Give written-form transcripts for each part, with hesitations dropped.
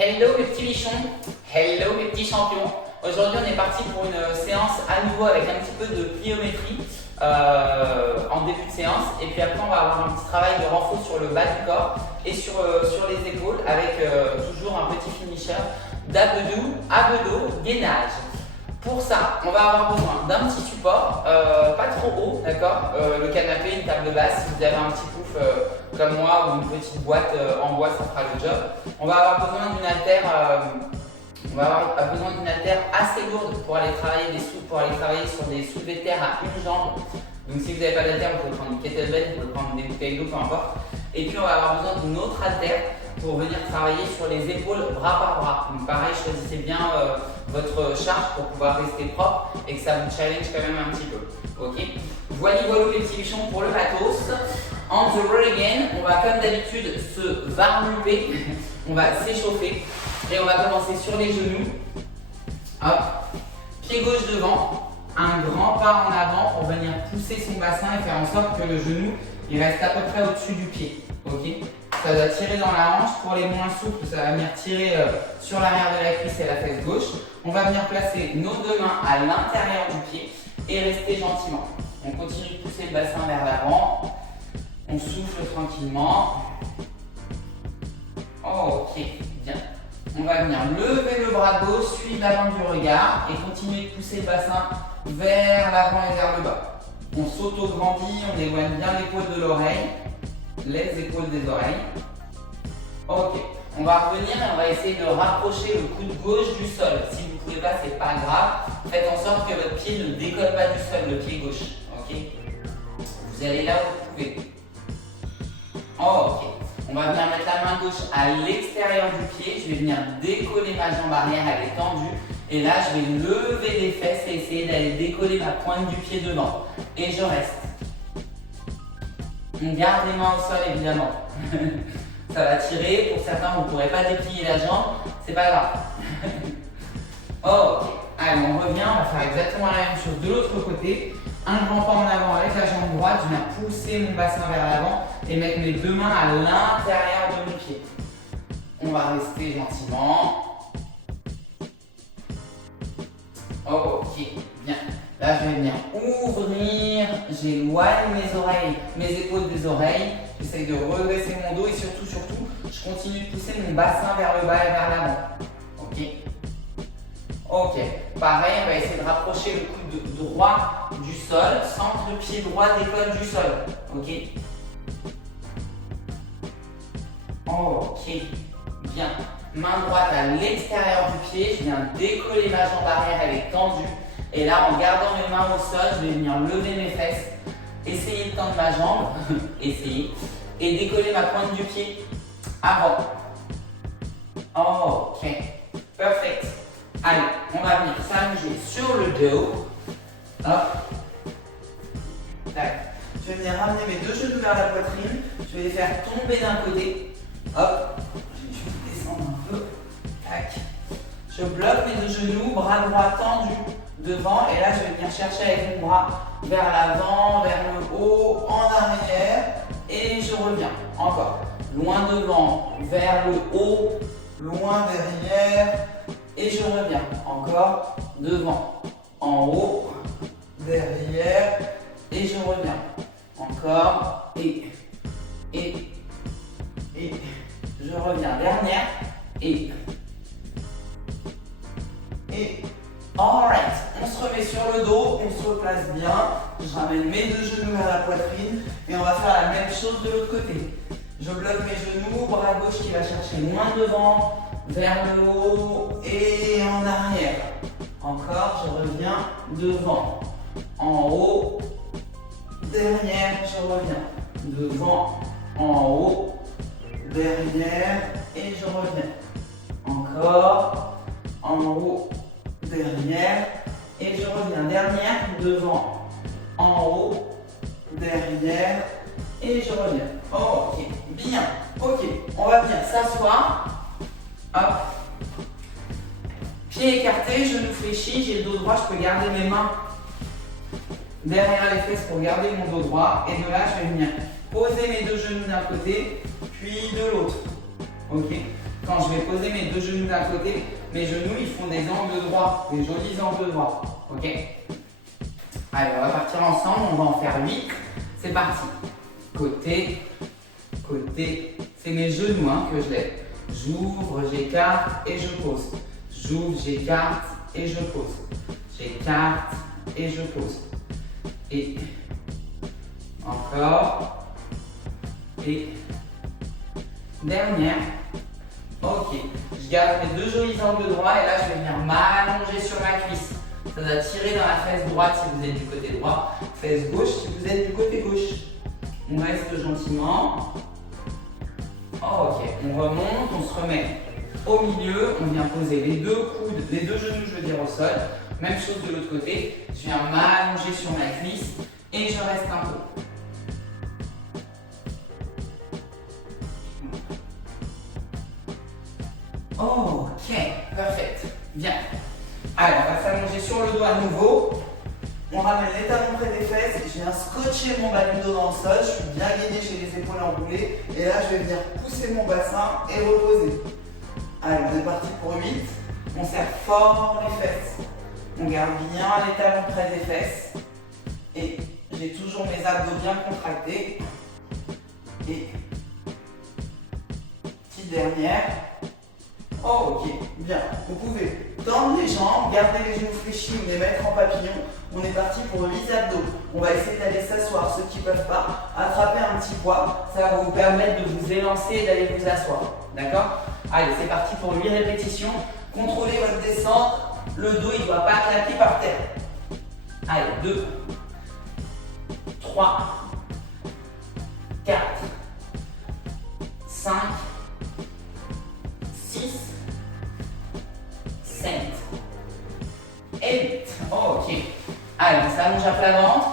Hello mes petits bichons, hello mes petits champions. Aujourd'hui on est parti pour une séance à nouveau avec un petit peu de pliométrie en début de séance. Et puis après on va avoir un petit travail de renfort sur le bas du corps et sur les épaules avec toujours un petit finisher d'abdos, gainage. Pour ça, on va avoir besoin d'un petit support, pas trop haut, d'accord, le canapé, une table basse, si vous avez un petit pouf comme moi ou une petite boîte en bois, ça fera le job. On va avoir besoin d'une haltère, assez lourde pour aller travailler sur des soulevés de terre à une jambe. Donc si vous n'avez pas d'haltère, vous pouvez prendre une kettlebell, vous pouvez prendre des bouteilles d'eau, peu importe. Et puis on va avoir besoin d'une autre haltère pour venir travailler sur les épaules bras par bras. Donc pareil, choisissez bien votre charge pour pouvoir rester propre et que ça vous challenge quand même un petit peu. Ok. Voilà les petits bichons pour le matos. On the road again, on va comme d'habitude se varmuper, on va s'échauffer et on va commencer sur les genoux. Hop, pied gauche devant, un grand pas en avant pour venir pousser son bassin et faire en sorte que le genou il reste à peu près au-dessus du pied. Ok. Ça va tirer dans la hanche. Pour les moins souples, ça va venir tirer sur l'arrière de la cuisse et la fesse gauche. On va venir placer nos deux mains à l'intérieur du pied et rester gentiment. On continue de pousser le bassin vers l'avant. On souffle tranquillement. Ok, bien. On va venir lever le bras gauche, suivre l'avant du regard et continuer de pousser le bassin vers l'avant et vers le bas. On s'auto-grandit, on éloigne bien l'épaule de l'oreille. Les épaules des oreilles. Ok, on va revenir et on va essayer de rapprocher le coude gauche du sol. Si vous ne pouvez pas, c'est pas grave. Faites en sorte que votre pied ne décolle pas du sol, le pied gauche. Ok, vous allez là où vous pouvez. Ok, on va venir mettre la main gauche à l'extérieur du pied. Je vais venir décoller ma jambe arrière, elle est tendue. Et là, je vais lever les fesses et essayer d'aller décoller ma pointe du pied devant. Et je reste. On garde les mains au sol évidemment. Ça va tirer, pour certains vous ne pourrez pas déplier la jambe, c'est pas grave. Ok, allez on revient, on va faire exactement la même chose de l'autre côté. Un grand pas en avant avec la jambe droite, je viens pousser mon bassin vers l'avant et mettre mes deux mains à l'intérieur de mon pied. On va rester gentiment. Ok, bien. Là, je vais venir ouvrir, j'éloigne mes oreilles, mes épaules des oreilles. J'essaye de redresser mon dos et surtout, je continue de pousser mon bassin vers le bas et vers l'avant. Ok. Ok. Pareil, on va essayer de rapprocher le coude droit du sol sans que le pied droit décolle du sol. Ok. Ok. Bien. Main droite à l'extérieur du pied, je viens décoller ma jambe arrière, elle est tendue. Et là, en gardant mes mains au sol, je vais venir lever mes fesses, essayer de tendre ma jambe, essayer, et décoller ma pointe du pied avant. Ok, perfect. Allez, on va venir s'allonger sur le dos. Hop. Tac. Je vais venir ramener mes deux genoux vers la poitrine. Je vais les faire tomber d'un côté. Hop. Je vais descendre un peu. Tac. Je bloque mes deux genoux, bras droit tendu devant et là je vais venir chercher avec mon bras vers l'avant, vers le haut, en arrière et je reviens. Encore. Loin devant, vers le haut, loin derrière et je reviens. Encore. Devant, en haut, derrière et je reviens. Encore. Et je reviens. Dernière. Et alright, on se remet sur le dos, on se replace bien. Je ramène mes deux genoux vers la poitrine et on va faire la même chose de l'autre côté. Je bloque mes genoux, bras gauche qui va chercher loin devant, vers le haut et en arrière. Encore, je reviens devant, en haut, derrière, je reviens. Devant, en haut, derrière et je reviens. Encore, en haut, derrière et je reviens. Dernière, devant, en haut, derrière et je reviens. Ok, bien. Ok, on va venir s'asseoir. Hop. Pieds écartés, genoux fléchis, j'ai le dos droit, je peux garder mes mains derrière les fesses pour garder mon dos droit. Et de là, je vais venir poser mes deux genoux d'un côté, puis de l'autre. Ok. quand je vais poser mes deux genoux d'un côté, mes genoux ils font des angles droits, des jolis angles droits. Ok? Allez, on va partir ensemble, on va en faire 8. C'est parti. Côté, côté. C'est mes genoux hein, que je lève. J'ouvre, j'écarte et je pose. J'ouvre, j'écarte et je pose. J'écarte et je pose. Et encore. Et dernière. Ok. Je garde mes deux jolis angles droits et là je vais venir m'allonger sur ma cuisse. Ça va tirer dans la fesse droite si vous êtes du côté droit. Fesse gauche si vous êtes du côté gauche. On reste gentiment. Ok. On remonte, on se remet au milieu. On vient poser les deux coudes, les deux genoux je veux dire au sol. Même chose de l'autre côté. Je viens m'allonger sur ma cuisse et je reste un peu. Ok, parfait. Bien. Alors, on va s'allonger sur le dos à nouveau. On ramène les talons près des fesses. Je viens scotcher mon bas du dos dans le sol. Je suis bien gainé, j'ai les épaules enroulées. Et là, je vais venir pousser mon bassin et reposer. Allez, on est parti pour 8. On serre fort les fesses. On garde bien les talons près des fesses. Et j'ai toujours mes abdos bien contractés. Et petite dernière. Oh, ok, bien. Vous pouvez tendre les jambes, garder les genoux fléchis ou les mettre en papillon. On est parti pour 8 abdos. On va essayer d'aller s'asseoir. Ceux qui ne peuvent pas, attraper un petit poids. Ça va vous permettre de vous élancer et d'aller vous asseoir. D'accord? Allez, c'est parti pour 8 répétitions. Contrôlez votre descente. Le dos, il ne doit pas claquer par terre. Allez, 2, 3, 4, 5, 6, 7 et 8. Ok. Allez, on s'allonge à plat ventre.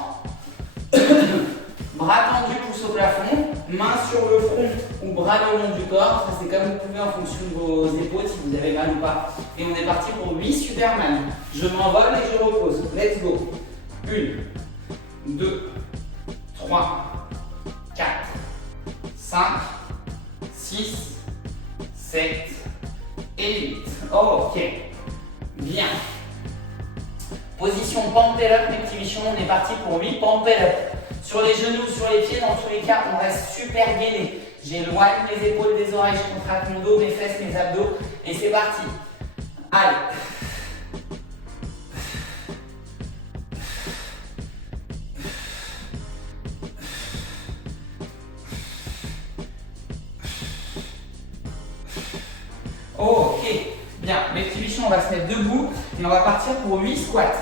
Bras tendus, pouce au plafond. Main sur le front ou bras le long du corps. Ça, c'est comme vous pouvez en fonction de vos épaules, si vous avez mal ou pas. Et on est parti pour 8 Superman. Je m'envole et je repose. Let's go. 1, 2, 3, 4, 5, 6, 7 et 8. Ok. Bien. Position Pump-Up, mes petits bichons. On est parti pour 8 Pump-Up. Sur les genoux, sur les pieds, dans tous les cas, on reste super gainé. J'éloigne les épaules des oreilles, je contracte mon dos, mes fesses, mes abdos. Et c'est parti. Allez. Ok, bien. Mes petits bichons, on va se mettre debout et on va partir pour 8 squats.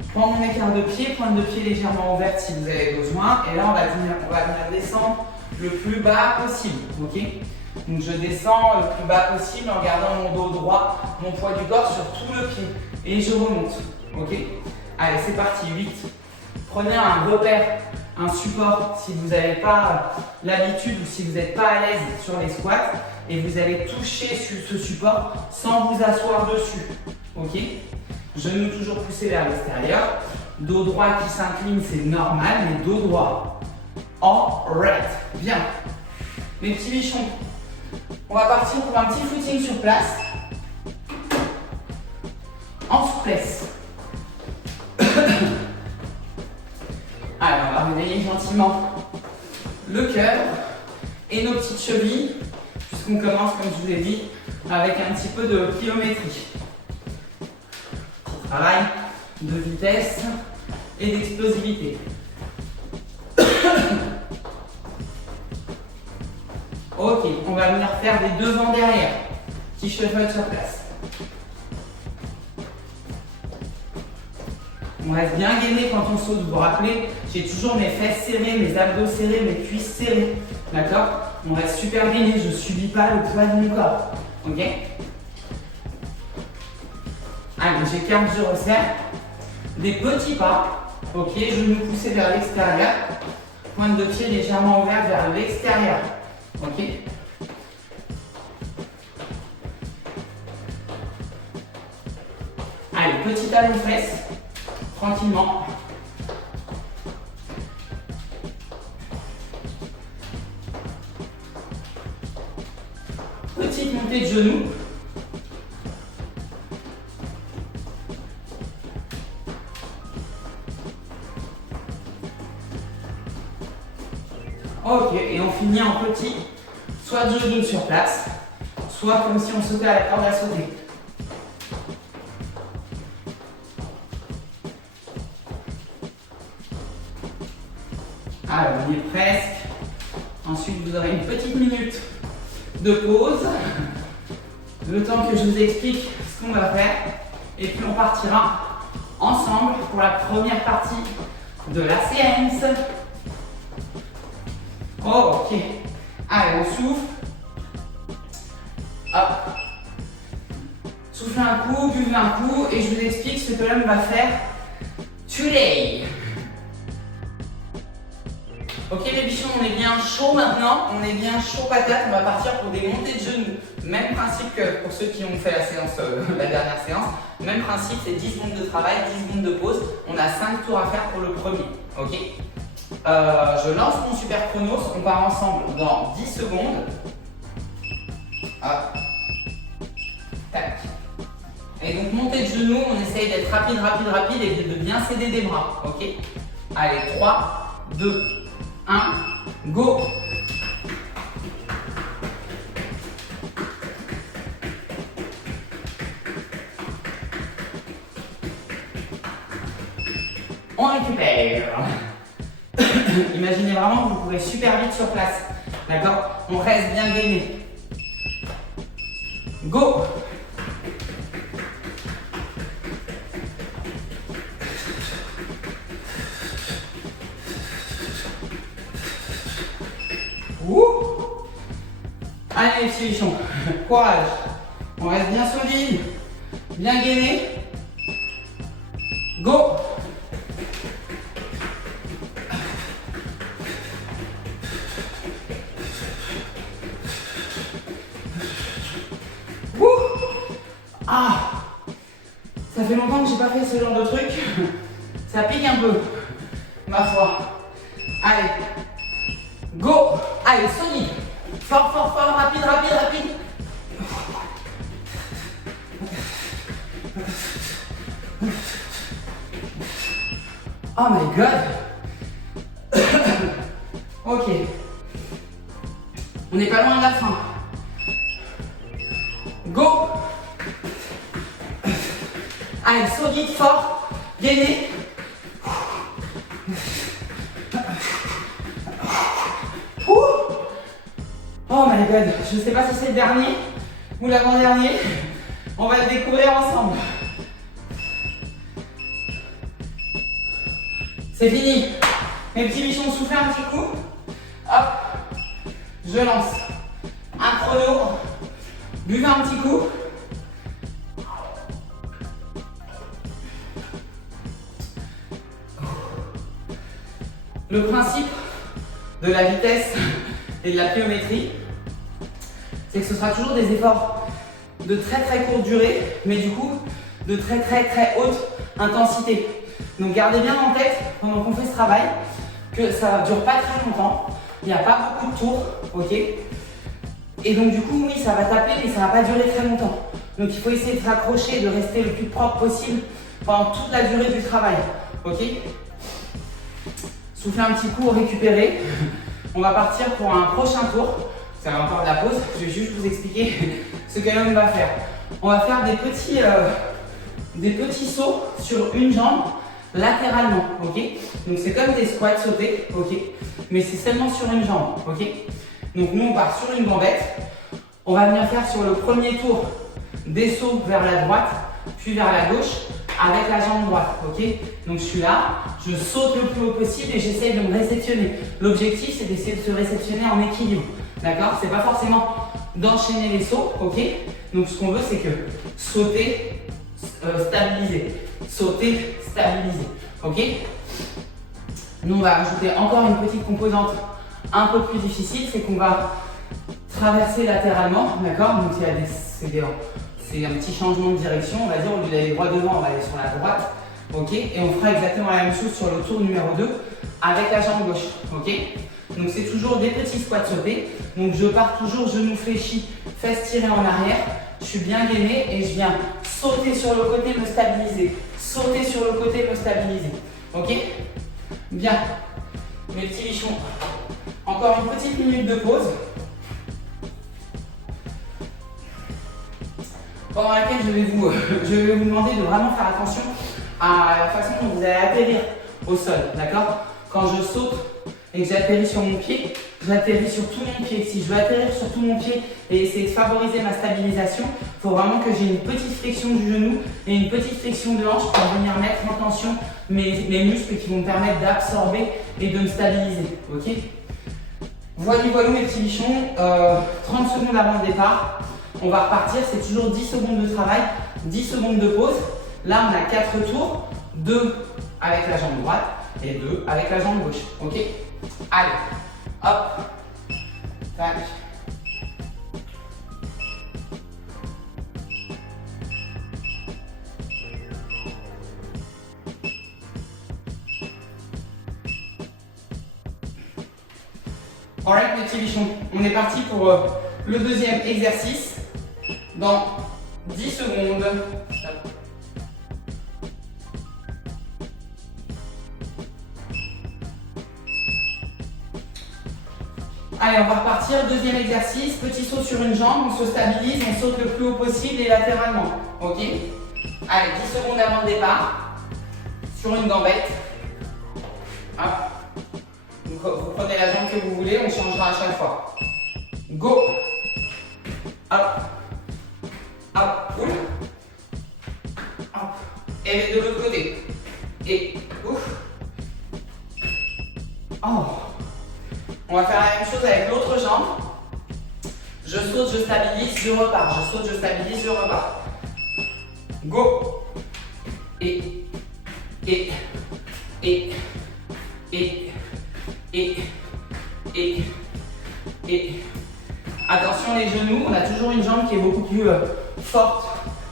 Je prends mon écart de pied, pointe de pied légèrement ouverte si vous avez besoin. Et là, on va venir descendre le plus bas possible. Ok? Donc, je descends le plus bas possible en gardant mon dos droit, mon poids du corps sur tout le pied. Et je remonte. Ok? Allez, c'est parti. 8. Prenez un repère, un support si vous n'avez pas l'habitude ou si vous n'êtes pas à l'aise sur les squats. Et vous allez toucher sur ce support sans vous asseoir dessus. Ok? Genoux toujours poussés vers l'extérieur. Dos droit qui s'incline, c'est normal, mais dos droit. Alright. Bien. Mes petits bichons, on va partir pour un petit footing sur place. En souplesse. Alors, on va réveiller gentiment le cœur et nos petites chevilles, puisqu'on commence, comme je vous l'ai dit, avec un petit peu de pliométrie. Travail de vitesse et d'explosivité. Ok, on va venir faire des devants derrière. Petit shuffle sur place. On reste bien gainé quand on saute. Vous vous rappelez, j'ai toujours mes fesses serrées, mes abdos serrés, mes cuisses serrées. D'accord? On reste super gainé, je ne subis pas le poids de mon corps. Ok? Allez, j'écarte, je resserre. Des petits pas. Ok, genoux poussés vers l'extérieur. Pointe de pied légèrement ouverte vers l'extérieur. Ok? Allez, petit talon fesse. Tranquillement. Petite montée de genoux. Ok, et on finit en petit, soit jogging sur place, soit comme si on sautait à la corde à sauter. Alors, on y est presque. Ensuite, vous aurez une petite minute de pause. Le temps que je vous explique ce qu'on va faire. Et puis, on partira ensemble pour la première partie de la séance. Oh, ok. Allez, on souffle. Hop. Soufflez un coup, buvez un coup, et je vous explique ce que l'homme va faire today. Ok les bichons, on est bien chaud maintenant, on est bien chaud patate, on va partir pour des montées de genoux. Même principe que pour ceux qui ont fait la séance, la dernière séance. Même principe, c'est 10 secondes de travail, 10 secondes de pause. On a 5 tours à faire pour le premier. Ok. Je lance mon super chronos, on part ensemble dans 10 secondes. Hop. Tac. Et donc montée de genoux, on essaye d'être rapide et de bien céder des bras. Ok. Allez, 3, 2, 1, go. On récupère. Imaginez vraiment que vous courez super vite sur place. D'accord? On reste bien gainé. Go! Ouh! Allez les petits bichons, courage. On reste bien solide, bien gainé. Go! Ah, ça fait longtemps que j'ai pas fait ce genre de truc. Ça pique un peu, ma foi. Allez, go. Allez, solide. Fort, fort, fort, rapide. Oh my god. Ok. On n'est pas loin de la fin. Go. Allez, solide, fort, gainé. Oh my god, je ne sais pas si c'est le dernier ou l'avant-dernier. On va le découvrir ensemble. C'est fini. Mes petits bichons, soufflez un petit coup. Hop, je lance un chrono. Buvez un petit coup. Le principe de la vitesse et de la pliométrie, c'est que ce sera toujours des efforts de très courte durée, mais du coup de très haute intensité. Donc gardez bien en tête pendant qu'on fait ce travail que ça ne dure pas très longtemps, il n'y a pas beaucoup de tours, ok? Et donc du coup oui ça va taper mais ça ne va pas durer très longtemps. Donc il faut essayer de s'accrocher, de rester le plus propre possible pendant toute la durée du travail, ok? Soufflez un petit coup, récupérez. On va partir pour un prochain tour. Ça va encore de la pause. Je vais juste vous expliquer ce que l'homme va faire. On va faire des petits sauts sur une jambe latéralement. Ok? Donc c'est comme des squats sautés. Ok? Mais c'est seulement sur une jambe. Ok? Donc nous on part sur une bambette. On va venir faire sur le premier tour des sauts vers la droite, puis vers la gauche, avec la jambe droite, ok? Donc je suis là, je saute le plus haut possible et j'essaye de me réceptionner. L'objectif c'est d'essayer de se réceptionner en équilibre, d'accord? C'est pas forcément d'enchaîner les sauts, ok? Donc ce qu'on veut c'est que sauter, stabiliser, sauter, stabiliser, ok? Nous on va rajouter encore une petite composante un peu plus difficile, c'est qu'on va traverser latéralement, d'accord? Donc c'est un petit changement de direction, on va dire, au lieu d'aller droit devant, on va aller sur la droite, ok? Et on fera exactement la même chose sur le tour numéro 2 avec la jambe gauche, ok? Donc c'est toujours des petits squats sautés. Donc je pars toujours genoux fléchis, fesses tirées en arrière. Je suis bien gainé et je viens sauter sur le côté, me stabiliser. Sauter sur le côté, me stabiliser. Ok? Bien. Mes petits bichons. Encore une petite minute de pause. Pendant laquelle je vais vous demander de vraiment faire attention à la façon dont vous allez atterrir au sol. D'accord? Quand je saute et que j'atterris sur mon pied, j'atterris sur tout mon pied. Si je veux atterrir sur tout mon pied et essayer de favoriser ma stabilisation, il faut vraiment que j'ai une petite flexion du genou et une petite flexion de hanche pour venir mettre en tension mes muscles qui vont me permettre d'absorber et de me stabiliser. Ok? Voilà mes petits bichons. 30 secondes avant le départ. On va repartir. C'est toujours 10 secondes de travail, 10 secondes de pause. Là, on a 4 tours. 2 avec la jambe droite et 2 avec la jambe gauche. Ok? Allez, hop, tac. Alright les petits bichons, on est parti pour le deuxième exercice dans 10 secondes. Allez, on va repartir. Deuxième exercice, petit saut sur une jambe, on se stabilise, on saute le plus haut possible et latéralement. Ok? Allez, 10 secondes avant le départ. Sur une gambette. Hop. Vous prenez la jambe que vous voulez, on changera à chaque fois. Go! Hop. Hop. Oula. Hop. Et de l'autre côté. Et ouf. Oh. On va faire la même chose avec l'autre jambe. Je saute, je stabilise, je repars. Je saute, je stabilise, je repars. Go! Et. Attention les genoux, on a toujours une jambe qui est beaucoup plus forte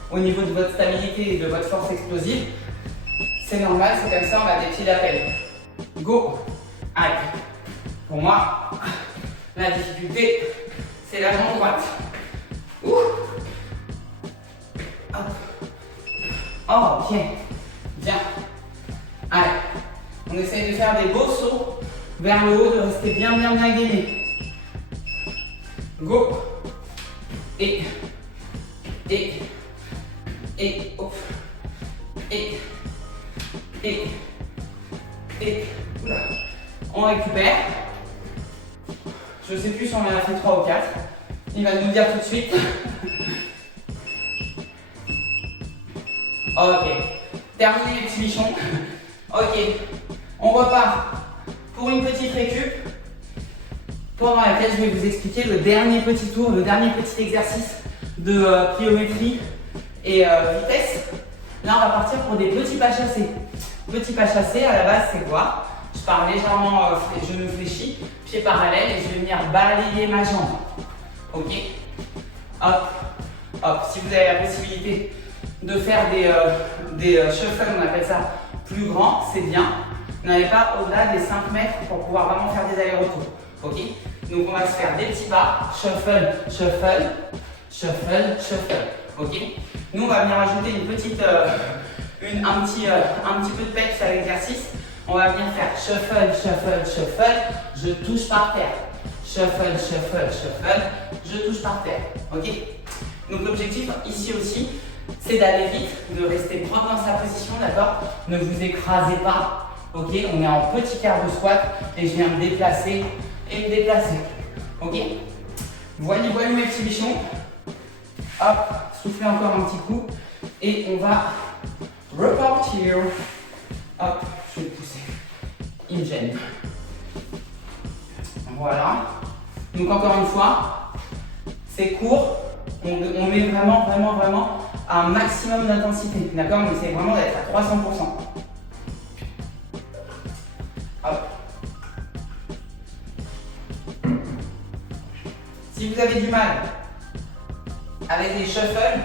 au niveau de votre stabilité et de votre force explosive. C'est normal, c'est comme ça, on a des pieds d'appel. Go! Allez. Pour moi, la difficulté, c'est la jambe droite. Ouh. Hop. Oh, bien. Bien. Allez. On essaye de faire des beaux sauts vers le haut, de rester bien gainé. Go. Et. Hop. Oula. On récupère. Je ne sais plus si on en a fait 3 ou 4. Il va nous dire tout de suite. Ok. Terminé les petits bichons. Ok. On repart pour une petite récup. Pendant laquelle je vais vous expliquer le dernier petit tour, le dernier petit exercice de pliométrie et vitesse. Là, on va partir pour des petits pas chassés. Petits pas chassés, à la base, c'est quoi? Je pars légèrement genoux fléchis, pieds parallèles et je vais venir balayer ma jambe. Ok? Hop, hop. Si vous avez la possibilité de faire des shuffles, on appelle ça plus grands, c'est bien. N'allez pas au-delà des 5 mètres pour pouvoir vraiment faire des allers-retours. Ok? Donc on va se faire des petits pas, shuffle, shuffle, shuffle, shuffle. Ok? Nous on va venir ajouter une petite, un petit peu de peps à l'exercice. On va venir faire shuffle, shuffle, shuffle, je touche par terre. Shuffle, shuffle, shuffle, je touche par terre. Ok? Donc l'objectif ici aussi, c'est d'aller vite, de rester propre dans sa position, d'accord? Ne vous écrasez pas. Ok? On est en petit quart de squat et je viens me déplacer et me déplacer. Ok? Voilà mes petits bichons. Hop, soufflez encore un petit coup et on va repartir. Hop, je vais pousser. Il me gêne. Voilà. Donc encore une fois, c'est court. On met vraiment un maximum d'intensité. D'accord? On essaie vraiment d'être à 300%. Hop. Si vous avez du mal avec les shuffles,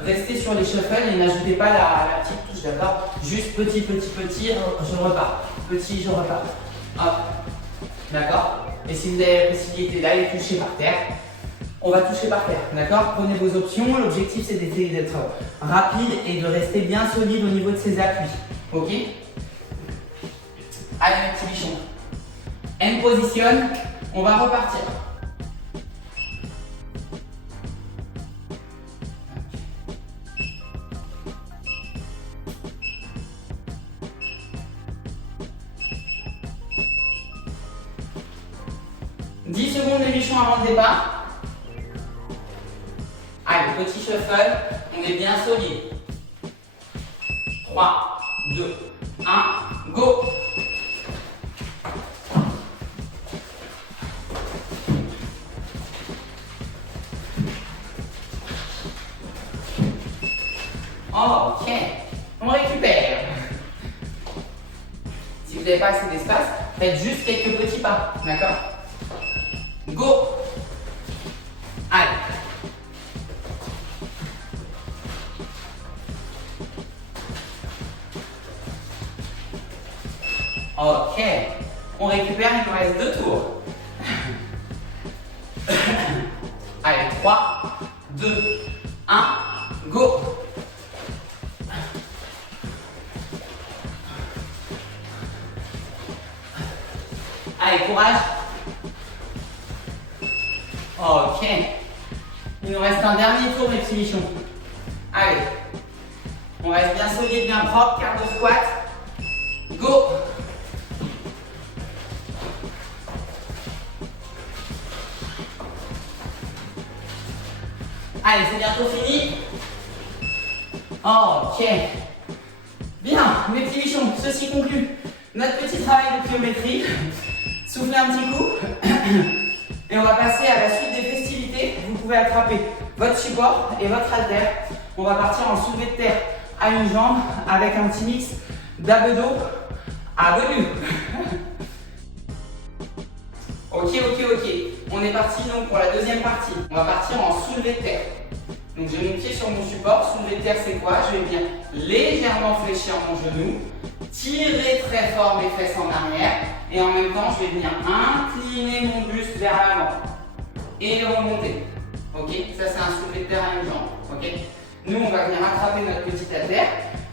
restez sur les shuffles et n'ajoutez pas la petite touche, d'accord? Juste petit, je repars. Petit, je repars. Hop. D'accord? Et si vous avez la possibilité d'aller toucher par terre, on va toucher par terre. D'accord? Prenez vos options. L'objectif, c'est d'essayer d'être rapide et de rester bien solide au niveau de ses appuis. Ok? Allez, mes petits bichons. End position. On va repartir. « 10 secondes de bichon avant le départ. Allez, petit shuffle, on est bien solide. 3, 2, 1, go! Ok, on récupère. Si vous n'avez pas assez d'espace, faites juste quelques petits pas, d'accord? Go! Allez. Ok, on récupère, il nous reste 2 tours. Allez, 3, 2, 1, go! Allez, courage. Ok. Il nous reste un dernier tour, mes petits bichons. Allez. On reste bien solide, bien propre. Quart de squat. Go. Allez, c'est bientôt fini. Ok. Bien, mes petits bichons, ceci conclut notre petit travail de pliométrie. Soufflez un petit coup. Et on va passer à la suite des festivités. Vous pouvez attraper votre support et votre haltère. On va partir en soulevé de terre à une jambe avec un petit mix d'abdos à abdos. Ok. On est parti donc pour la deuxième partie. On va partir en soulevé de terre. Donc j'ai mon pied sur mon support. Soulevé de terre, c'est quoi? Je vais venir légèrement fléchir mon genou, tirer très fort mes fesses en arrière. Et en même temps, je vais venir incliner mon buste vers l'avant et remonter. Ok? Ça, c'est un soulevé de terre à une jambe. Ok? Nous, on va venir attraper notre petit haltère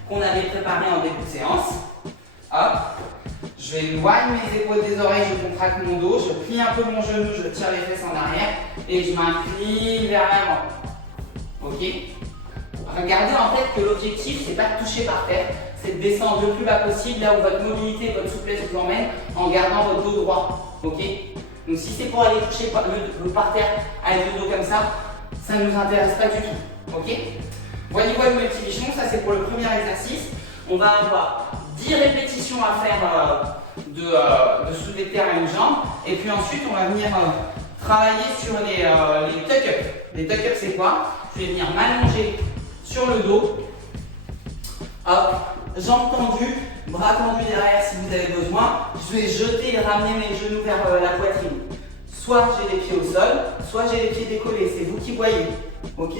qu'on avait préparé en début de séance. Hop. Je vais éloigner mes épaules des oreilles, je contracte mon dos, je plie un peu mon genou, je tire les fesses en arrière et je m'incline vers l'avant. Ok? Regardez en tête que l'objectif, c'est pas de toucher par terre. C'est de descendre le plus bas possible, là où votre mobilité, votre souplesse vous emmène, en gardant votre dos droit. Ok? Donc si c'est pour aller toucher par terre avec le dos comme ça ne nous intéresse pas du tout. Ok? Voyez mes petits bichons, ça c'est pour le premier exercice. On va avoir 10 répétitions à faire de soulevé de terre à une jambe. Et puis ensuite, on va venir travailler sur les tuck-ups. Les tuck-ups, c'est quoi? Je vais venir m'allonger sur le dos. Hop. Jambes tendues, bras tendus derrière si vous avez besoin. Je vais jeter et ramener mes genoux vers la poitrine. Soit j'ai les pieds au sol, soit j'ai les pieds décollés. C'est vous qui voyez. Ok?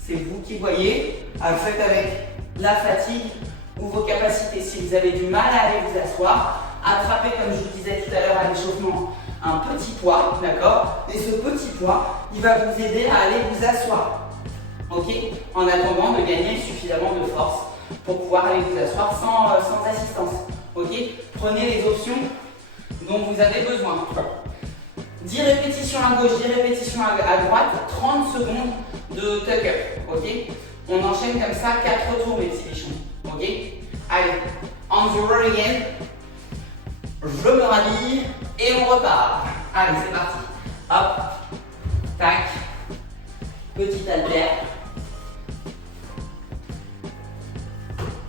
C'est vous qui voyez. Faites avec la fatigue ou vos capacités. Si vous avez du mal à aller vous asseoir, attrapez, comme je vous disais tout à l'heure à l'échauffement, un petit poids. D'accord? Et ce petit poids, il va vous aider à aller vous asseoir. Ok? En attendant de gagner suffisamment de force pour pouvoir aller vous asseoir sans assistance. Ok? Prenez les options dont vous avez besoin. 10 répétitions à gauche, 10 répétitions à droite, 30 secondes de tuck-up. Ok? On enchaîne comme ça 4 tours, mes petits bichons. Ok? Allez, on the road again. Je me rhabille et on repart. Allez, c'est parti. Hop, tac, petit haltère.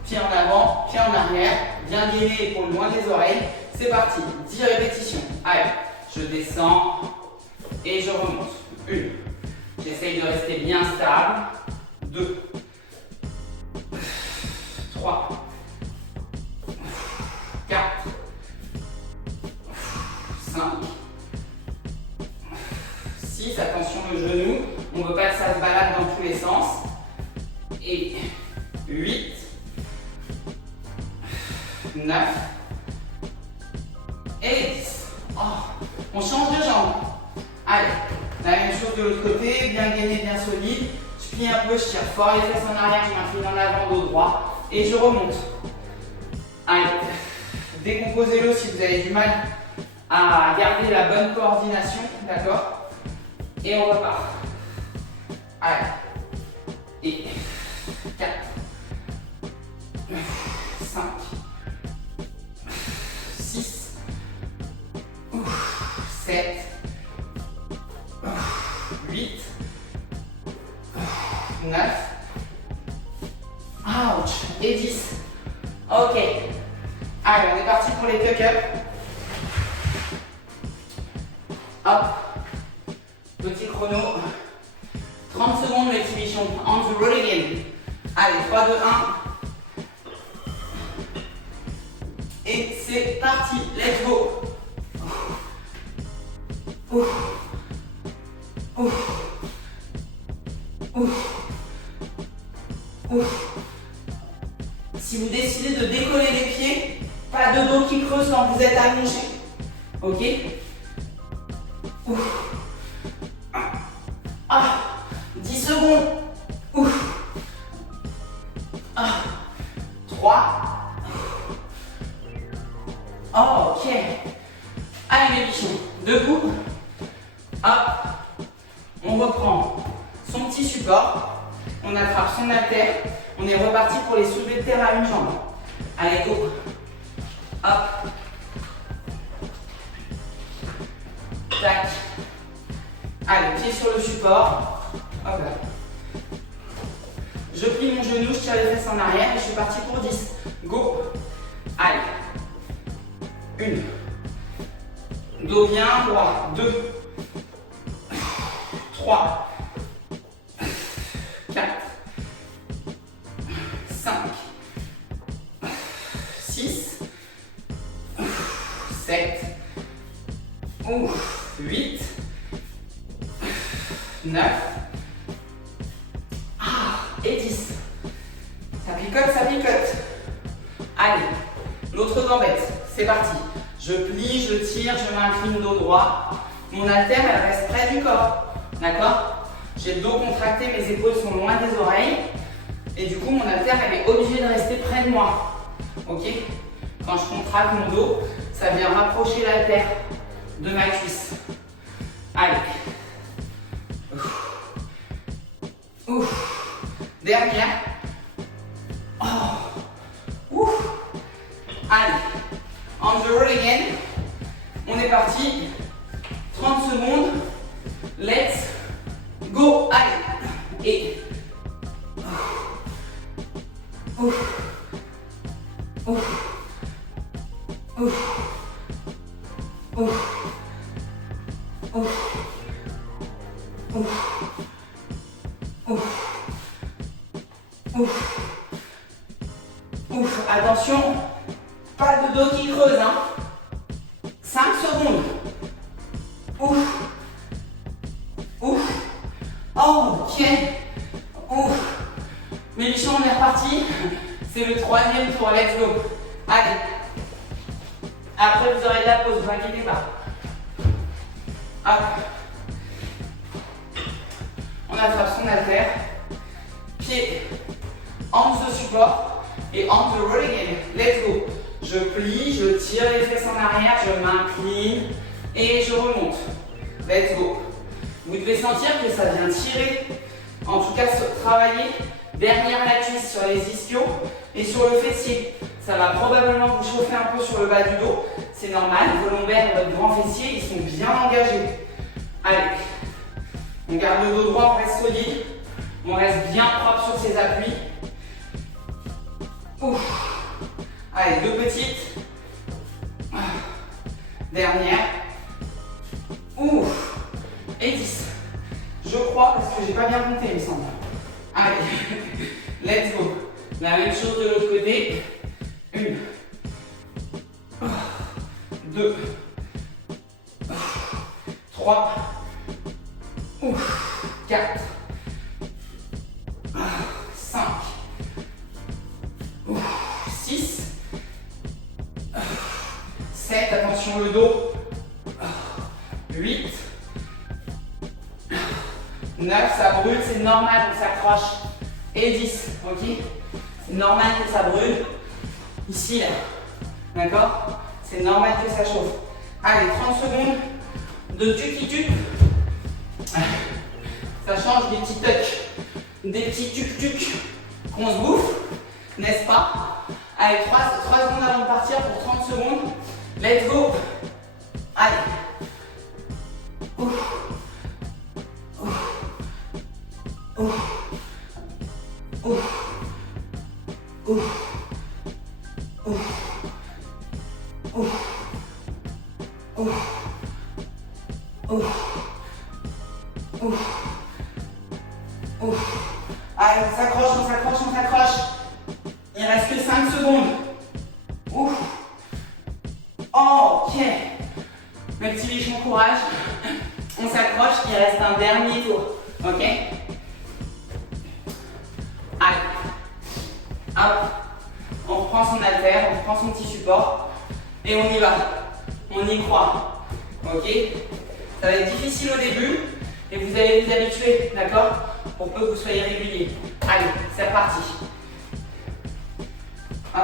Pied en avant, pied en arrière, bien gainer pour le loin des oreilles. C'est parti, 10 répétitions. Allez, je descends et je remonte. 1. J'essaye de rester bien stable. 2. 3. 4. 5. 6. Attention le genou. On ne veut pas que ça se balade dans tous les sens. Et 8. 9 et 10. Oh. plie un peu, je tire fort les fesses en arrière, je m'incline en avant, dos droit, et je remonte. Allez, décomposez-le si vous avez du mal à garder la bonne coordination, d'accord? Et on repart. Allez, et 4, 5, 6, 7, 8, 9, ouch, et 10. Ok. Allez, on est parti pour les tuck-up. Hop. Petit chrono. 30 secondes l'exhibition. On the roll again. Allez, 3, 2, 1. Et c'est parti. Let's go. Ouf. Ouf. Ouf. Ouf. Si vous décidez de décoller les pieds, pas de dos qui creuse quand vous êtes allongé. Ok? Ouf. Ah. 10 secondes. Ouf. Ah. 3. Oh, ok. Allez les bichons, debout. Hop. On reprend son petit support. On attrape son haltère. On est reparti pour les soulevés de terre à une jambe. Allez, go. Hop. Tac. Allez, pied sur le support. Hop là. Je plie mon genou, je tire les fesses en arrière et je suis parti pour 10. Go. Allez. 1. Dos bien droit. 2. 3. 4. 5. 6. 7. 8. 9. Et 10. Ça picote, ça picote. Allez, l'autre gambette. C'est parti. Je plie, je tire, je m'incline dos droit. Mon haltère, elle reste près du corps. D'accord? J'ai le dos contracté, mes épaules sont loin des oreilles. Et du coup, mon haltère, elle est obligée de rester près de moi. Ok? Quand je contracte mon dos, ça vient rapprocher l'haltère de ma cuisse. Allez. Ouf. Ouf. Dernière. Oh. Ouf. Allez. On the roll again. On est parti. 30 secondes. Let's go. Allez. Et. Ouf. Ouf. Ouf. Ouf. Ouf. Ouf. Ouf. Ouf. Ouf. Attention, pas de dos qui creuse, hein. 5 secondes. Ouf. Ouf. Oh, ok. Ouf. Mes bichons, on est reparti. C'est le 3e tour, let's go. Allez. Après, vous aurez de la pause, ne vous inquiétez pas. Hop. On attrape son haltère. Pied en dessous support et on the roll again. Let's go. Je plie, je tire les fesses en arrière, je m'incline et je remonte. Let's go. Vous devez sentir que ça vient tirer, en tout cas travailler derrière la cuisse sur les ischios et sur le fessier. Ça va probablement vous chauffer un peu sur le bas du dos. C'est normal, vos lombaires et votre grand fessier, ils sont bien engagés. Allez, on garde le dos droit, on reste solide. On reste bien propre sur ses appuis. Ouf. Allez, 2 petites. Dernière. Ouf. Et 10. Je crois, parce que j'ai pas bien compté, il me semble. Allez, let's go. La même chose de l'autre côté. 1. 2. 3. 4. 5. 6. 7. Attention le dos. 8. 9. Ça brûle, c'est normal, on s'accroche. Et 10, ok? C'est normal que ça brûle. Ici, là. D'accord? C'est normal que ça chauffe. Allez, 30 secondes de tuki-tuc. Ça change des petits tucs, des petits tuc-tuc qu'on se bouffe, n'est-ce pas? Allez, 3 secondes avant de partir pour 30 secondes. Let's go. Allez. Ouf. Ouf. Ouf. Ouf. Ouf. Ouf. Ouf. Ouf. Ouf. Ouf. Ouf. Allez, on s'accroche, on s'accroche, on s'accroche. Il reste que 5 secondes. Ouf. Ok. Mes petits bichons, courage. On s'accroche, il reste un dernier tour. Ok? Allez. Hop. On reprend son haltère, on reprend son petit support. Et on y va. On y croit. Ok? Ça va être difficile au début. Et vous allez vous habituer, d'accord? Pour peu que vous soyez régulier. Allez, c'est reparti. Hop.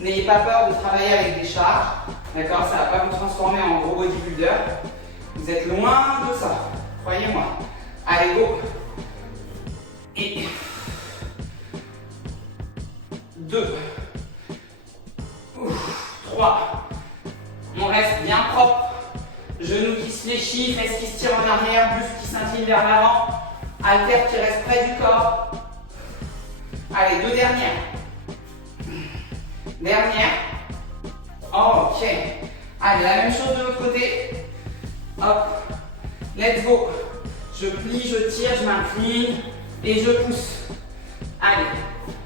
N'ayez pas peur de travailler avec des charges. D'accord? Ça ne va pas vous transformer en gros bodybuilder. Vous êtes loin de ça. Croyez-moi. Allez, go. Et 2. 3. On reste bien propre. Genoux qui se fléchissent, fesses qui se tirent en arrière, buste qui s'incline vers l'avant. Haltère qui reste près du corps. Allez, 2 dernières. Dernière. Ok. Allez, la même chose de l'autre côté. Hop. Let's go. Je plie, je tire, je m'incline et je pousse. Allez.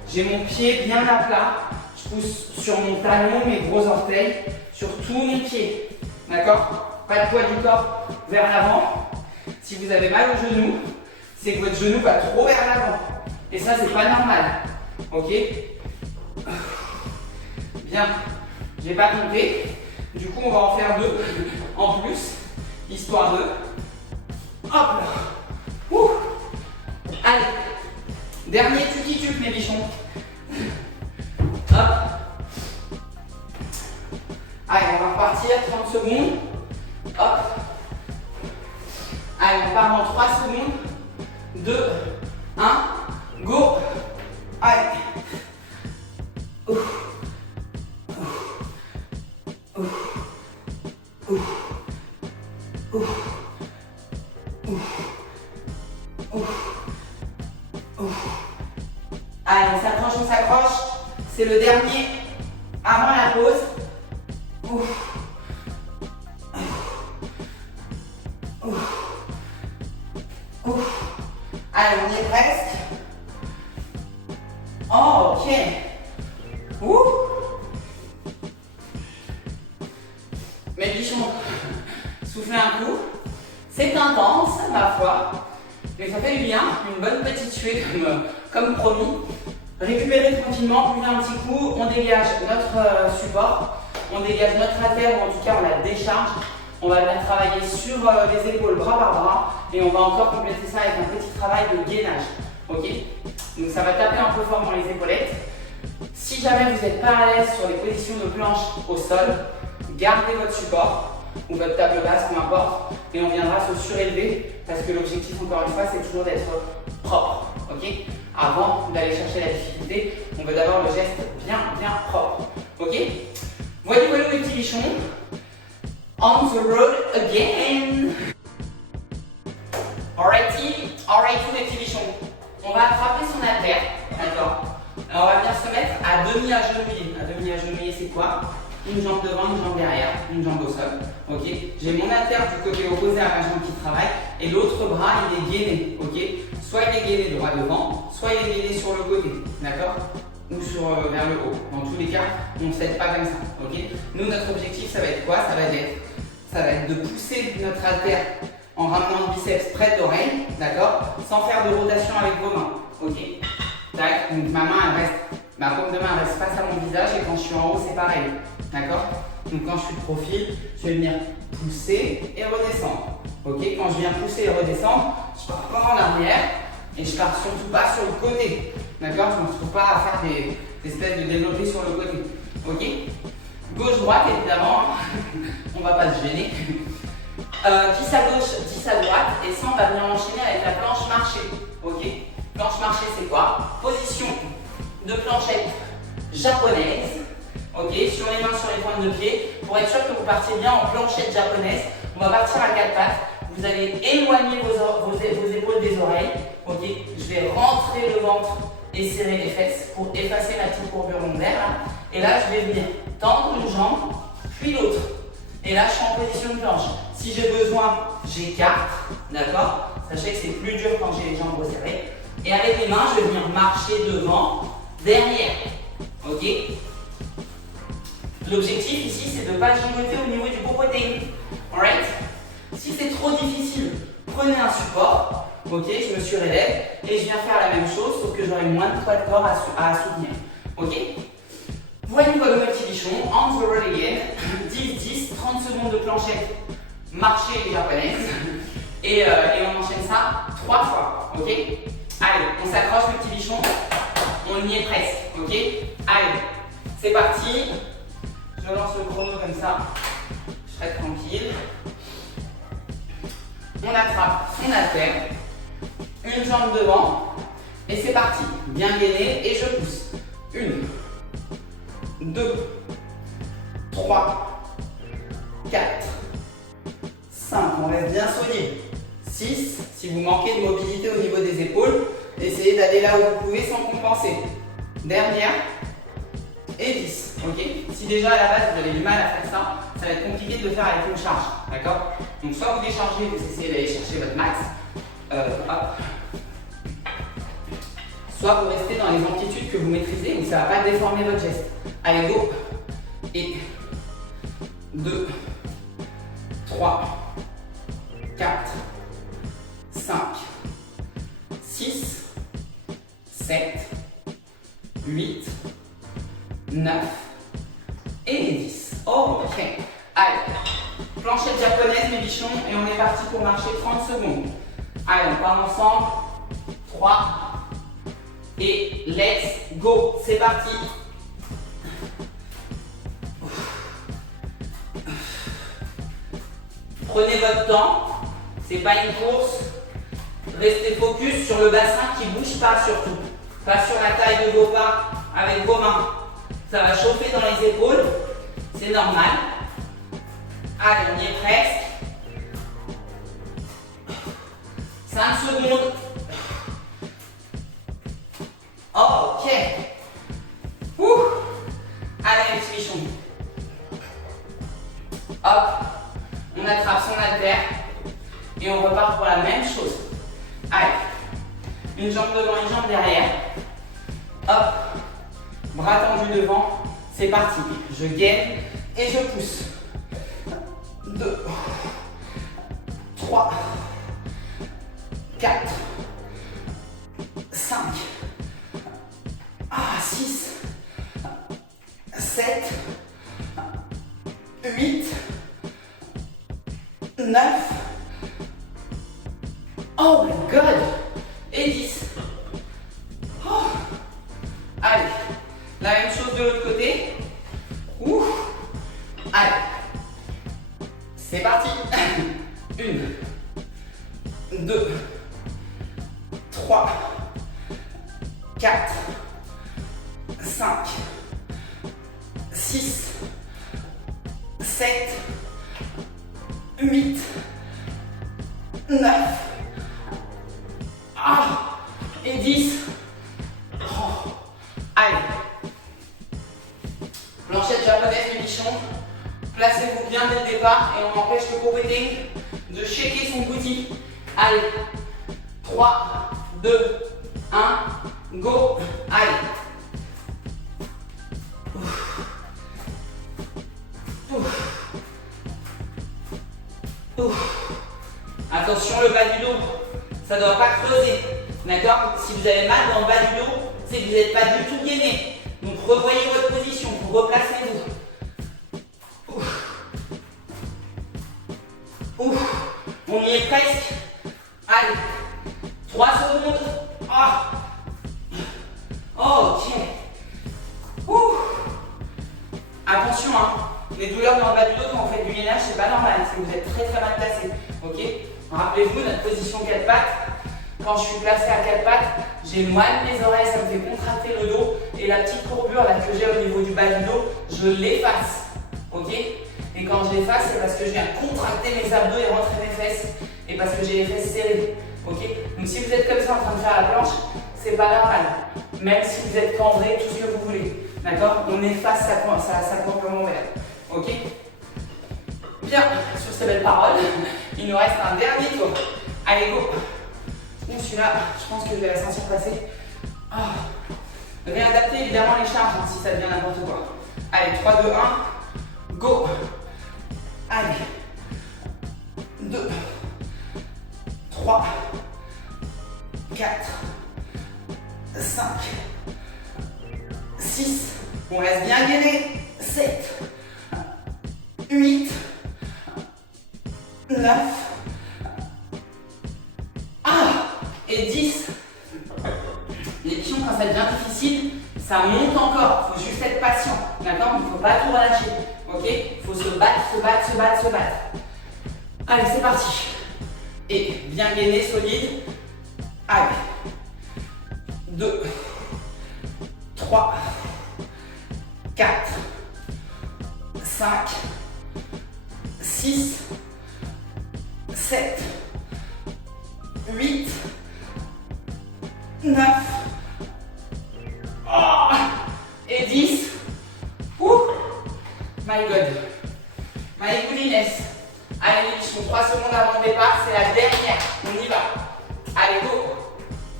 J'ai mon pied bien à plat. Je pousse sur mon talon, mes gros orteils, sur tous mes pieds. D'accord? Pas de poids du corps vers l'avant. Si vous avez mal au genou, c'est que votre genou va trop vers l'avant. Et ça, c'est pas normal. Ok? Bien. Je vais pas compter. Du coup, on va en faire 2 en plus, histoire de. Hop là. Ouh. Allez. Dernier tuki-tuc, mes bichons. Hop. Allez, on va repartir. 30 secondes. Hop. Allez, on part dans 3 secondes. 2, 1, go. Allez. Ouf. Ouf. Ouf. Ouf. Ouf. Ouf. Ouf. Allez, on s'accroche, on s'accroche. C'est le dernier avant la pause. Ouf. Ouf. Ouf. Allez, on y est presque. Oh, ok. Ouh. Mes bichons, soufflez un coup. C'est intense, ma foi. Mais ça fait du bien. Une bonne petite tuée comme promis. Récupérez tranquillement, buvez un petit coup. On dégage notre support. On dégage notre haltère, ou en tout cas on la décharge. On va venir travailler sur les épaules, bras par bras. Et on va encore compléter ça avec un petit travail de gainage. Ok? Donc ça va taper un peu fort dans les épaulettes. Si jamais vous n'êtes pas à l'aise sur les positions de planche au sol, gardez votre support ou votre table basse, peu importe, et on viendra se surélever parce que l'objectif, encore une fois, c'est toujours d'être propre. Ok? Avant d'aller chercher la difficulté, on veut d'abord le geste bien propre. Ok? Voilà les petits bichons. On the road again. Alrighty les petits bichons. On va attraper son haltère, d'accord? Alors on va venir se mettre à demi-agenouillé. À demi-agenouillé, c'est quoi? Une jambe devant, une jambe derrière, une jambe au sol. Ok? J'ai mon haltère du côté opposé à ma jambe qui travaille et l'autre bras il est gainé. Ok? Soit il est gainé droit devant, soit il est gainé sur le côté, d'accord? Ou vers le haut. Dans tous les cas, on ne s'aide pas comme ça. Ok? Nous, notre objectif, ça va être quoi? Ça va être de pousser notre haltère en ramenant le biceps près de l'oreille, d'accord? Sans faire de rotation avec vos mains. Ok? Tac, donc ma paume de main reste face à mon visage et quand je suis en haut, c'est pareil. D'accord? Donc quand je suis de profil, je vais venir pousser et redescendre. Ok, quand je viens pousser et redescendre, je pars pas en arrière et je pars surtout pas sur le côté. D'accord? Je ne me retrouve pas à faire des espèces de développés sur le côté. Ok? Gauche-droite, évidemment, on va pas se gêner. 10 à gauche, 10 à droite, et ça on va venir enchaîner avec la planche marchée. Ok? Planche marchée, c'est quoi? Position de planchette japonaise. Ok? Sur les mains, sur les pointes de pied. Pour être sûr que vous partiez bien en planchette japonaise, on va partir à 4 pattes. Vous allez éloigner vos épaules des oreilles. Ok? Je vais rentrer le ventre et serrer les fesses pour effacer ma petite courbure lombaire. Et là, je vais venir tendre une jambe, puis l'autre. Et là, je suis en position de planche. Si j'ai besoin, j'écarte. D'accord? Sachez que c'est plus dur quand j'ai les jambes resserrées. Et avec les mains, je vais venir marcher devant, derrière. Ok? L'objectif ici, c'est de ne pas gigoter au niveau du popoting. Alright? Si c'est trop difficile, prenez un support. Ok? Je me surélève et je viens faire la même chose, sauf que j'aurai moins de poids de corps à soutenir. Ok? Voyez votre petit bichon, on the road again. 10, 10, 30 secondes de planchette marché japonaise. Et on enchaîne ça 3 fois. Ok? Allez, on s'accroche le petit bichon. On y est presque. Ok? Allez, c'est parti. Je lance le chrono comme ça. Je serai tranquille. On attrape son haltère. Une jambe devant. Et c'est parti. Bien gainé et je pousse. 1, 2, 3, 4, 5. On reste bien solide. 6. Si vous manquez de mobilité au niveau des épaules, essayez d'aller là où vous pouvez sans compenser. Dernière. Et 10. Ok? Si déjà à la base vous avez du mal à faire ça, ça va être compliqué de le faire avec une charge. D'accord? Donc soit vous déchargez, vous essayez d'aller chercher votre max. Hop. Soit vous restez dans les amplitudes que vous maîtrisez, où ça ne va pas déformer votre geste. Allez, go. Et 2, 3, 4, 5, 6, 7, 8, 9 et 10. Ok. Allez. Planchette japonaise, mes bichons, et on est parti pour marcher 30 secondes. Allez, on part ensemble. 3 et let's go. C'est parti. Prenez votre temps. C'est pas une course. Restez focus sur le bassin qui ne bouge pas surtout. Pas sur la taille de vos pas avec vos mains. Ça va chauffer dans les épaules. C'est normal. Allez, on y est presque. 5 secondes. Ok. Ouh. Allez, les petits bichons. Hop. On attrape son haltère. Et on repart pour la même chose. Allez. Une jambe devant, une jambe derrière. Hop. Bras tendus devant. C'est parti. Je gaine et je pousse. 2, 3, 4, 5, 6, 7, 8, 9, oh my god, et 10. Oh. Allez, la même chose de l'autre côté. Ouh. Allez, c'est parti. 1, 2, 3, 4, 5, 6, 7, 8, 9, et 10. Oh. Allez. Planchette japonaise, mes bichons. Placez-vous bien dès le départ et on empêche le popoting de shaker son booty. Allez. 3, 2, 1, go. Allez. Ouf. Ouf. Ouf. Attention, le bas du dos, ça ne doit pas creuser. D'accord? Si vous avez mal dans le bas du dos, c'est que vous n'êtes pas du tout gainé. Donc revoyez votre position, vous replacez-vous. Ouf. Ouf. On On y est presque. Allez. 3 secondes. Ah. Ok. Ouh. Attention, hein. Les douleurs dans le bas du dos quand vous faites du gainage, c'est pas normal, c'est que vous êtes très mal placé. Ok. Rappelez-vous notre position 4 pattes. Quand je suis placé à 4 pattes, j'ai mal mes oreilles, ça me fait contracter le dos. Et la petite courbure là que j'ai au niveau du bas du dos, je l'efface. Ok. Et quand je l'efface, c'est parce que je viens contracter mes abdos et rentrer mes fesses. Et parce que j'ai les fesses serrées. Ok. Donc si vous êtes comme ça en train de faire la planche, c'est pas normal. Même si vous êtes cambré, tout ce que vous voulez. D'accord. On efface sa courbure ouverte. Ok. Bien. Sur ces belles paroles, il nous reste un dernier tour. Allez, go. Bon, celui-là, je pense que je vais la sentir passer. Oh. Réadaptez évidemment les charges hein, si ça devient n'importe quoi. Allez, 3, 2, 1. Go. Allez. 2, 3, 4, 5, 6. On reste bien gainé. 7, 8, 9. Et 10. Les pions, quand ça devient difficile, ça monte encore. Il faut juste être patient. D'accord. Il ne faut pas tout relâcher. Ok. Il faut se battre. Allez, c'est parti. Et bien gainé, solide. Allez. 2, 3, 4, 5, 6, 7, 8, 9 et 10. My God. My goodness. Allez, les pichons, 3 secondes avant le départ, c'est la dernière. On y va. Allez, go.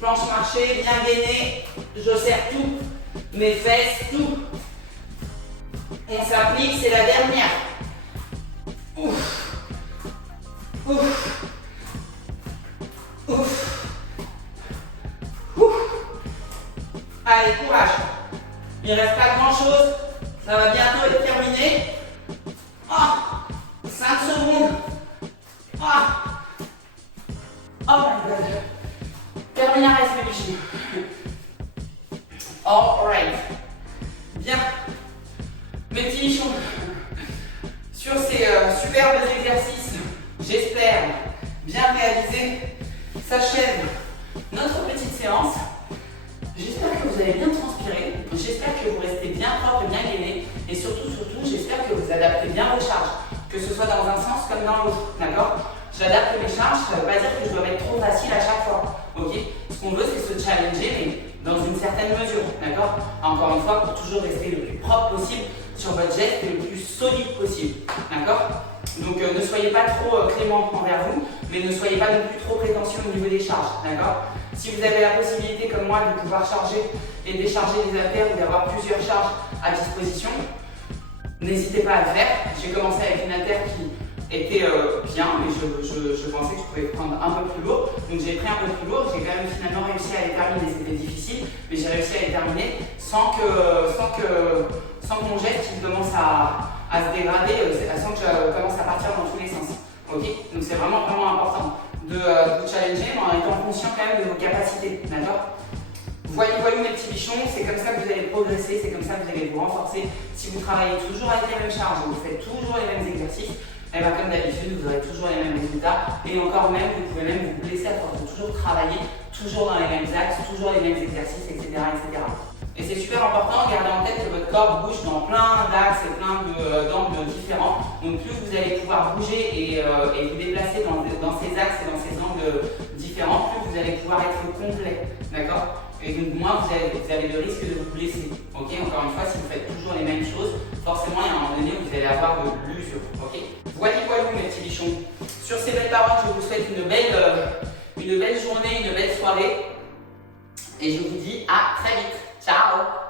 Planche marchée, bien gainée. Je serre tout. Mes fesses, tout. On s'applique, c'est la dernière. Ouf. Ouf. Ouf. Ouf. Allez, courage. Il ne reste pas grand chose. Ça va bientôt être terminé. 5 secondes. Oh my God. Terminé à respiration. Alright. Bien. Mes petits bichons. Sur ces superbes exercices, j'espère bien réalisés, s'achève notre petite séance. J'espère que vous avez bien transpiré. J'espère que vous restez bien propre et bien gainé. Et surtout, j'espère que vous adaptez bien vos charges. Que ce soit dans un sens comme dans l'autre. D'accord? J'adapte mes charges, ça ne veut pas dire que je dois être trop facile à chaque fois. Ok? Ce qu'on veut, c'est se challenger, mais dans une certaine mesure. D'accord? Encore une fois, pour toujours rester le plus propre possible sur votre geste et le plus solide possible. D'accord? Donc ne soyez pas trop clément envers vous, mais ne soyez pas non plus trop prétentieux au niveau des charges. D'accord? Si vous avez la possibilité, comme moi, de pouvoir charger et décharger les haltères ou d'avoir plusieurs charges à disposition, n'hésitez pas à le faire. J'ai commencé avec une haltère qui était bien, mais je pensais que je pouvais prendre un peu plus lourd. Donc j'ai pris un peu plus lourd, j'ai quand même finalement réussi à les terminer. C'était difficile, mais j'ai réussi à les terminer sans que mon geste il commence à se dégrader, sans que je commence à partir dans tous les sens. Ok? Donc c'est vraiment important de vous challenger, mais en étant conscient quand même de vos capacités. D'accord? Voyez mes petits bichons, c'est comme ça que vous allez progresser, c'est comme ça que vous allez vous renforcer. Si vous travaillez toujours avec les mêmes charges, vous faites toujours les mêmes exercices, et bien comme d'habitude, vous aurez toujours les mêmes résultats. Et encore même, vous pouvez même vous blesser à force de toujours travailler, toujours dans les mêmes axes, toujours les mêmes exercices, etc. etc. Et c'est super important, gardez en tête que votre corps bouge dans plein d'axes et plein d'angles différents. Donc plus vous allez pouvoir bouger et vous déplacer dans ces axes et dans ces angles différents, plus vous allez pouvoir être complet. D'accord? Et donc moins vous avez le risque de vous blesser. Ok? Encore une fois, si vous faites toujours les mêmes choses, forcément il y a un moment donné où vous allez avoir de l'usure. Ok? Voilà mes petits bichons. Sur ces belles paroles, je vous souhaite une belle journée, une belle soirée. Et je vous dis à très vite. Ciao!